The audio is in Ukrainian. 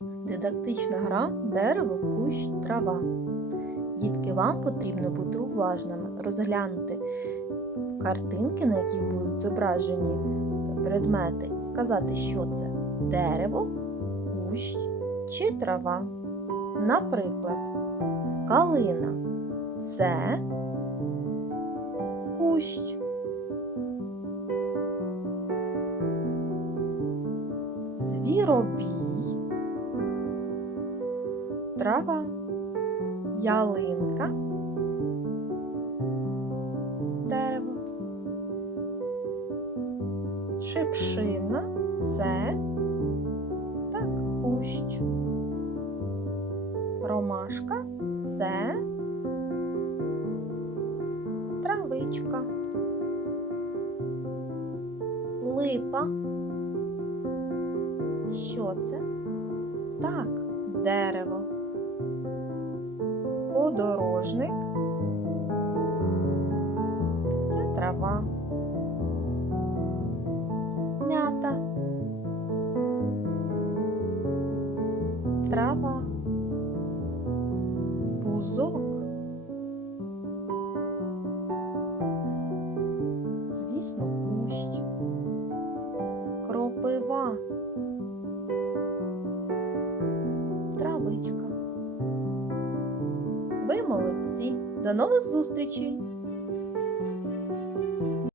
Дидактична гра дерево, кущ, трава. Дітки, вам потрібно бути уважними, розглянути картинки, на яких будуть зображені предмети, сказати, що це дерево, кущ чи трава. Наприклад, калина це кущ. Звіробій, трава, ялинка, дерево, шипшина це так, кущ, ромашка це травичка, липа. Що це? Так, дерево. Подорожник. Це трава. Мята. Трава. Бузок. Звісно, кущ. Кропива. Ви молодці. До нових зустрічей!